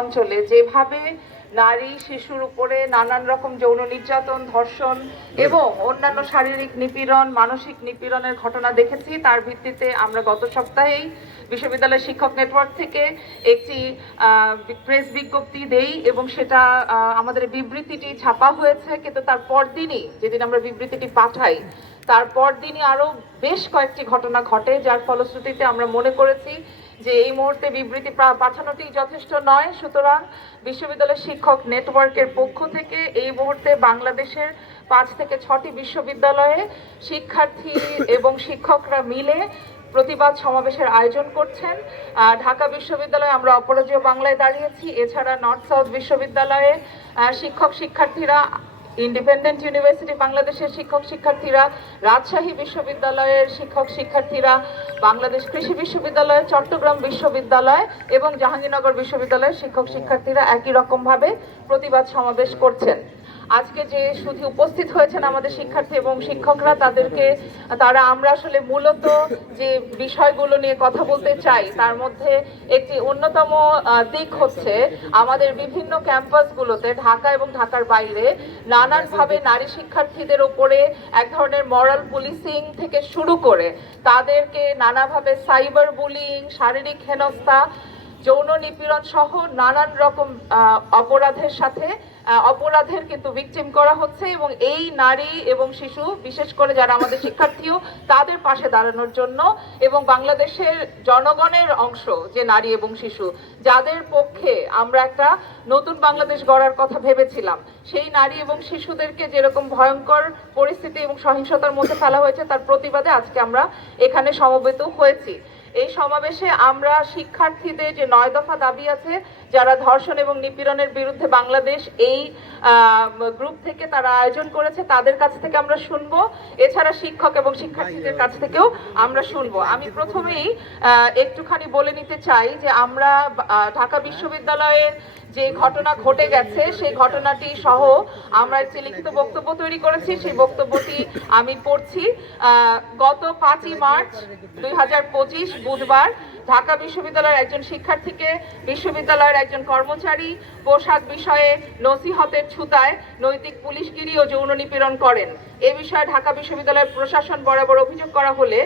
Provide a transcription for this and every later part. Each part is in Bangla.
অঞ্চলে যেভাবে নারী শিশুর উপরে নানান রকম যৌন নির্যাতন, ধর্ষণ এবং অন্যান্য শারীরিক নিপীড়ন, মানসিক নিপীড়নের ঘটনা দেখেছি, তার ভিত্তিতে আমরা গত সপ্তাহেই বিশ্ববিদ্যালয় শিক্ষক নেটওয়ার্ক থেকে একটি প্রেস বিজ্ঞপ্তি দেই এবং সেটা আমাদের বিবৃতিটি ছাপা হয়েছে। কিন্তু তার পরদিনই, যেদিন আমরা বিবৃতিটি পাঠাই, তারপর দিনই আরও বেশ কয়েকটি ঘটনা ঘটে, যার ফলশ্রুতিতে আমরা মনে করেছি যে এই মুহূর্তে বিবৃতি পাঠানোটি যথেষ্ট নয়। সুতরাং বিশ্ববিদ্যালয় শিক্ষক নেটওয়ার্কের পক্ষ থেকে এই মুহূর্তে বাংলাদেশের 5 থেকে 6টি বিশ্ববিদ্যালয়ে শিক্ষার্থী এবং শিক্ষকরা মিলে প্রতিবাদ সমাবেশের আয়োজন করছেন। ঢাকা বিশ্ববিদ্যালয়ে আমরা অপরাজেয় বাংলায় দাঁড়িয়েছি। এছাড়া নর্থ সাউথ বিশ্ববিদ্যালয়ে শিক্ষক শিক্ষার্থীরা, ইন্ডিপেন্ডেন্ট ইউনিভার্সিটি বাংলাদেশের শিক্ষক শিক্ষার্থীরা, রাজশাহী বিশ্ববিদ্যালয়ের শিক্ষক শিক্ষার্থীরা, বাংলাদেশ কৃষি বিশ্ববিদ্যালয়, চট্টগ্রাম বিশ্ববিদ্যালয় এবং জাহাঙ্গীরনগর বিশ্ববিদ্যালয়ের শিক্ষক শিক্ষার্থীরা একই রকমভাবে প্রতিবাদ সমাবেশ করছেন। আজকে যে শুধু উপস্থিত হয়েছেন আমাদের শিক্ষার্থী এবং শিক্ষকরা, আমরা আসলে মূলত যে বিষয়গুলো নিয়ে কথা বলতে চাই তার মধ্যে একটি অন্যতম দিক হচ্ছে আমাদের বিভিন্ন ক্যাম্পাসগুলোতে ঢাকা এবং ঢাকার বাইরে নানানভাবে নারী শিক্ষার্থীদের উপরে এক ধরনের মরাল পুলিশিং থেকে শুরু করে তাদেরকে নানাভাবে সাইবার বুলিং, শারীরিক হেনস্থা, যৌন নিপীড়ন সহ নানান রকম অপরাধের কিন্তু ভিকটিম করা হচ্ছে। এবং এই নারী এবং শিশু, বিশেষ করে যারা আমাদের শিক্ষার্থীও, তাদের পাশে দাঁড়ানোর জন্য এবং বাংলাদেশের জনগণের অংশ যে নারী এবং শিশু, যাদের পক্ষে আমরা একটা নতুন বাংলাদেশ গড়ার কথা ভেবেছিলাম, সেই নারী এবং শিশুদেরকে যেরকম ভয়ঙ্কর পরিস্থিতি এবং সহিংসতার মধ্যে ফেলা হয়েছে তার প্রতিবাদে আজকে আমরা এখানে সমবেত হয়েছি। এই সমাবেশে আমরা শিক্ষার্থীদের যে 9 দফা দাবি আছে, যারা ধর্ষণ এবং নিপীড়নের বিরুদ্ধে বাংলাদেশ এই গ্রুপ থেকে তারা আয়োজন করেছে, তাদের কাছ থেকে আমরা শুনবো। এছাড়া শিক্ষক এবং শিক্ষার্থীদের কাছ থেকেও আমরা শুনবো। আমি প্রথমেই একটুখানি বলে নিতে চাই যে আমরা ঢাকা বিশ্ববিদ্যালয়ের যে ঘটনা ঘটে গেছে সেই ঘটনাটি সহ আমরা একটি লিখিত বক্তব্য তৈরি করেছি। সেই বক্তব্যটি আমি পড়ছি। গত 5ই মার্চ 2025 বুধবার ঢাকা বিশ্ববিদ্যালয়ের একজন শিক্ষার্থীকে বিশ্ববিদ্যালয়ের একজন কর্মচারী পোশাক বিষয়ে নসিহতের ছুতায় নৈতিক পুলিশগিরি ও যৌন নিপীড়ন করেন। এ বিষয়ে ঢাকা বিশ্ববিদ্যালয়ের প্রশাসন বরাবর অভিযোগ করা হলে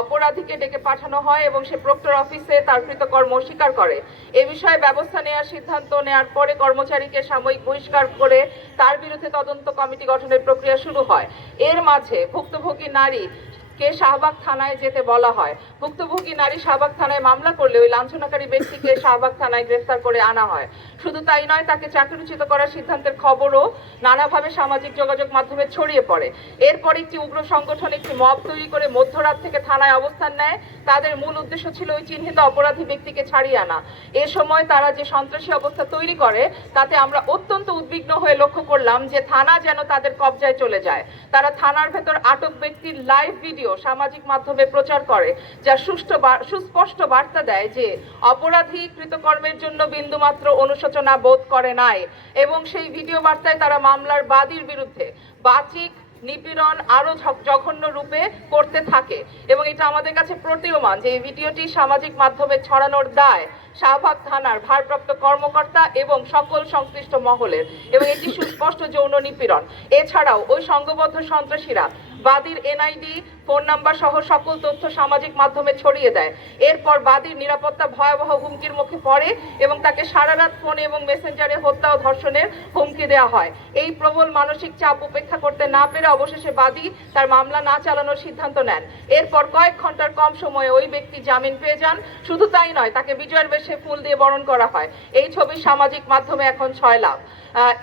অপরাধীকে ডেকে পাঠানো হয় এবং সে প্রক্টর অফিসে তার কৃতকর্ম অস্বীকার করে। এ বিষয়ে ব্যবস্থা নেওয়ার সিদ্ধান্ত নেওয়ার পরে কর্মচারীকে সাময়িক বহিষ্কার করে তার বিরুদ্ধে তদন্ত কমিটি গঠনের প্রক্রিয়া শুরু হয়। এর মাঝে ভুক্তভোগী নারী কে শাহবাগ থানায় যেতে বলা হয়। ভুক্তভোগী নারী শাহবাগ থানায় মামলা করলে ওই লাঞ্ছনাকারী ব্যক্তিকে শাহবাগ থানায় গ্রেফতার করে আনা হয়। শুধু তাই নয়, তাকে চাকরিচ্যুত করার সিদ্ধান্তের খবরও নানাভাবে সামাজিক যোগাযোগ মাধ্যমে ছড়িয়ে পড়ে। এরপর একটি উগ্র সংগঠন একটি মব তৈরি করে মধ্যরাত থেকে থানায় অবস্থান নেয়। তাদের মূল উদ্দেশ্য ছিল ওই চিহ্নিত অপরাধী ব্যক্তিকে ছাড়িয়ে আনা। এ সময় তারা যে সন্ত্রাসী অবস্থা তৈরি করে তাতে আমরা অত্যন্ত উদ্বিগ্ন হয়ে লক্ষ্য করলাম যে থানা যেন তাদের কবজায় চলে যায়। তারা থানার ভেতর আটক ব্যক্তির লাইভ ভিডিও সামাজিক মাধ্যমে প্রচার করে, যা সুস্পষ্ট বার্তা দেয় যে অপরাধী কৃতকর্মের জন্য বিন্দুমাত্র অনুশোচনা বোধ করে নাই এবং সেই ভিডিও বার্তায় তারা মামলার বাদীর বিরুদ্ধে বাচিক নিপীড়ন আরো জঘন্য রূপে করতে থাকে। এবং এটা আমাদের কাছে প্রতীয়মান যে এই ভিডিওটি সামাজিক মাধ্যমে ছড়ানোর দায় শাহবাগ থানার ভারপ্রাপ্ত কর্মকর্তা এবং সকল সংশ্লিষ্ট মহলের, এবং এটি সুস্পষ্ট যৌন নিপীড়ন। এছাড়াও ওই সংঘবদ্ধ সন্ত্রাসীরা বাদীর এনআইডি, ফোন নাম্বার সহ সকল তথ্য সামাজিক মাধ্যমে ছড়িয়ে দেয়। এরপর বাদীর নিরাপত্তা ভয়াবহ হুমকির মুখে পড়ে এবং তাকে সারা রাত ফোনে এবং মেসেঞ্জারে হত্যা ও ধর্ষণের হুমকি দেওয়া হয়। এই প্রবল মানসিক চাপ উপেক্ষা করতে না পেরে অবশেষে বাদী তার মামলা না চালানোর সিদ্ধান্ত নেন। এরপর কয়েক ঘন্টার কম সময়ে ওই ব্যক্তি জামিন পেয়ে যান। শুধু তাই নয়, তাকে বিজয়ের বেশে ফুল দিয়ে বরণ করা হয়। এই ছবি সামাজিক মাধ্যমে এখন 6 লাখ।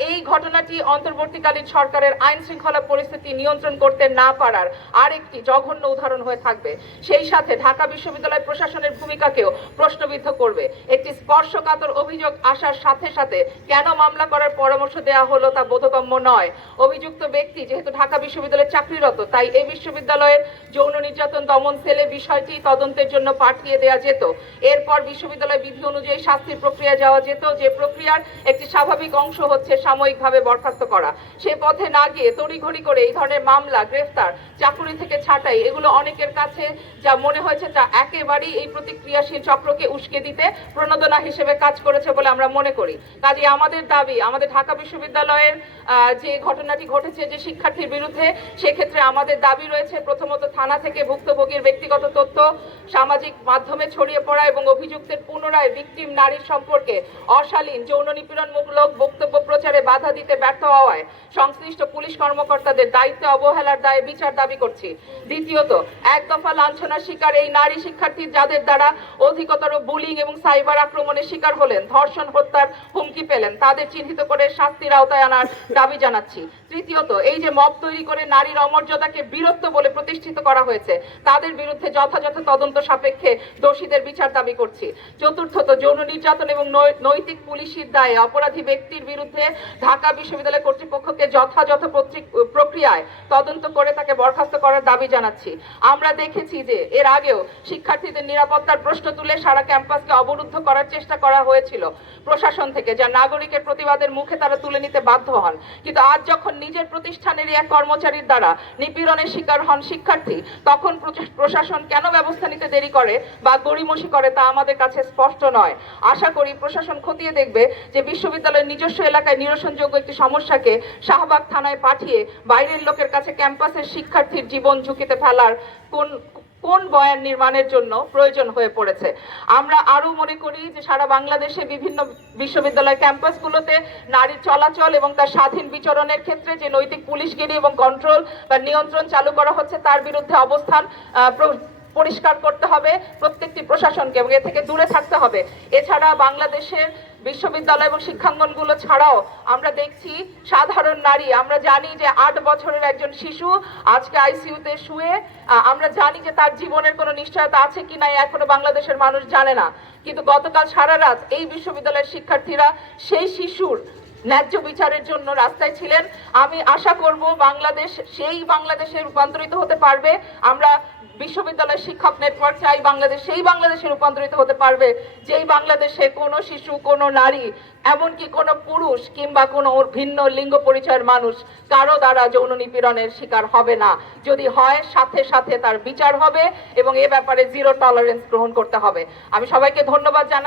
এই ঘটনাটি অন্তর্বর্তীকালীন সরকারের আইন শৃঙ্খলা পরিস্থিতি নিয়ন্ত্রণ করতে না পারার আরেকটি জঘন্য উদাহরণ হয়ে থাকবে। সেই সাথে ঢাকা বিশ্ববিদ্যালয় প্রশাসনের ভূমিকাকেও প্রশ্নবিদ্ধ করবে। একটি স্পর্শকাতর অভিযোগ আসার সাথে সাথে কেন মামলা করার পরামর্শ দেওয়া হলো তা বোধগম্য নয়। অভিযুক্ত ব্যক্তি যেহেতু ঢাকা বিশ্ববিদ্যালয়ে চাকরিরত, তাই এই বিশ্ববিদ্যালয়ের যৌন নির্যাতন দমন সেলে বিষয়টি তদন্তের জন্য পাঠিয়ে দেওয়া যেত। এরপর বিশ্ববিদ্যালয় বিধি অনুযায়ী শাস্তির প্রক্রিয়া যাওয়া যেত, যে প্রক্রিয়ার একটি স্বাভাবিক অংশ হচ্ছে সাময়িকভাবে বরখাস্ত করা। সে পথে না গিয়ে তড়িঘড়ি করে এই ধরনের মামলা, গ্রেফতার গ্রেফতার, চাকুরি থেকে ছাঁটাই, এগুলো অনেকের কাছে যা মনে হয়েছে তা একেবারেই এই প্রতিক্রিয়াশীল চক্রকে উস্কে দিতে প্রণোদনা হিসেবে কাজ করেছে বলে আমরা মনে করি। কাজে আমাদের দাবি, আমাদের ঢাকা বিশ্ববিদ্যালয়ের যে ঘটনাটি ঘটেছে যে শিক্ষার্থীর বিরুদ্ধে, সেক্ষেত্রে আমাদের দাবি রয়েছে প্রথমত থানা থেকে ভুক্তভোগীর ব্যক্তিগত তথ্য সামাজিক মাধ্যমে ছড়িয়ে পড়া এবং অভিযুক্তের পুনরায় ভিকটিম নারীর সম্পর্কে অশালীন যৌন নিপীড়নমূলক বক্তব্য প্রচারে বাধা দিতে ব্যর্থ হওয়ায় সংশ্লিষ্ট পুলিশ কর্মকর্তাদের দায়িত্বে অবহেলার দায়ে বিচার দাবি করছি। দ্বিতীয়ত, এক দফা লাঞ্ছনার শিকার এই নারী শিক্ষার্থী যাদের দ্বারা অধিকতর বুলিং এবং সাইবার আক্রমণের শিকার হলেন, ধর্ষণ হত্যার হুমকি পেলেন, তাদের চিহ্নিত করে শাস্তির আওতায় আনার দাবি জানাচ্ছি। তৃতীয়ত, এই যে মব তৈরি করে নারীর অমর্যাদাকে বীরত্ব বলে প্রতিষ্ঠিত করা হয়েছে, তাদের বিরুদ্ধে যথাযথ তদন্ত সাপেক্ষে দোষীদের বিচার দাবি করছি। চতুর্থত, যৌন নির্যাতন এবং নৈতিক পুলিশের দায়ে অপরাধী ব্যক্তির বিরুদ্ধে ঢাকা বিশ্ববিদ্যালয় কর্তৃপক্ষকে যথাযথ প্রক্রিয়ায় তদন্ত করে তাকে বরখাস্ত করার দাবি জানাচ্ছি। আমরা দেখেছি যে এর আগেও শিক্ষার্থীদের নিরাপত্তার প্রশ্ন তুলে সারা ক্যাম্পাসকে অবরুদ্ধ করার চেষ্টা করা হয়েছিল প্রশাসন থেকে, যা নাগরিকের প্রতিবাদের মুখে তারা তুলে নিতে বাধ্য হন। কিন্তু আজ যখন নিজের প্রতিষ্ঠানেরই এক কর্মচারীর দ্বারা নিপীড়নের শিকার হন শিক্ষার্থী, তখন প্রশাসন কেন ব্যবস্থা নিতে দেরি করে বা গড়িমসি করে তা আমাদের কাছে স্পষ্ট নয়। আশা করি প্রশাসন খতিয়ে দেখবে যে বিশ্ববিদ্যালয়ের নিজস্ব এলাকায় নিরসনযোগ্য একটি সমস্যাকে শাহবাগ থানায় পাঠিয়ে বাইরের লোকের কাছে ক্যাম্পাসের শিক্ষার্থীর জীবন ঝুঁকিতে ফেলার কোন বয়ান নির্মাণের জন্য প্রয়োজন হয়ে পড়েছে। আমরা আরো মনে করি যে সারা বাংলাদেশে বিভিন্ন বিশ্ববিদ্যালয় ক্যাম্পাসগুলোতে নারীর চলাচল এবং তার স্বাধীন বিচরণের ক্ষেত্রে যে নৈতিক পুলিশগিরি এবং কন্ট্রোল বা নিয়ন্ত্রণ চালু করা হচ্ছে, তার বিরুদ্ধে অবস্থান পরিষ্কার করতে হবে প্রত্যেকটি প্রশাসনকে এবং এ থেকে দূরে থাকতে হবে। এছাড়া বাংলাদেশের বিশ্ববিদ্যালয় এবং শিক্ষাঙ্গনগুলো ছাড়াও আমরা দেখছি সাধারণ নারী, আমরা জানি যে 8 বছরের একজন শিশু আজকে আইসিইউতে শুয়ে, আমরা জানি যে তার জীবনের কোনো নিশ্চয়তা আছে কি না এখনো বাংলাদেশের মানুষ জানে না। কিন্তু গতকাল সারা রাত এই বিশ্ববিদ্যালয়ের শিক্ষার্থীরা সেই শিশুর ন্যায্য বিচারের জন্য রাস্তায় ছিলেন। আমি আশা করব বাংলাদেশ সেই বাংলাদেশে রূপান্তরিত হতে পারবে। আমরা বিশ্ববিদ্যালয় শিক্ষক নেটওয়ার্ক চাই বাংলাদেশ সেই বাংলাদেশে রূপান্তরিত হতে পারবে যেই বাংলাদেশে কোনো শিশু, কোনো নারী, এমনকি কোনো পুরুষ কিংবা কোনো ভিন্ন লিঙ্গ পরিচয়ের মানুষ কারো দ্বারা যৌন নিপীড়নের শিকার হবে না। যদি হয় সাথে সাথে তার বিচার হবে এবং এ ব্যাপারে জিরো টলারেন্স গ্রহণ করতে হবে। আমি সবাইকে ধন্যবাদ জানাই।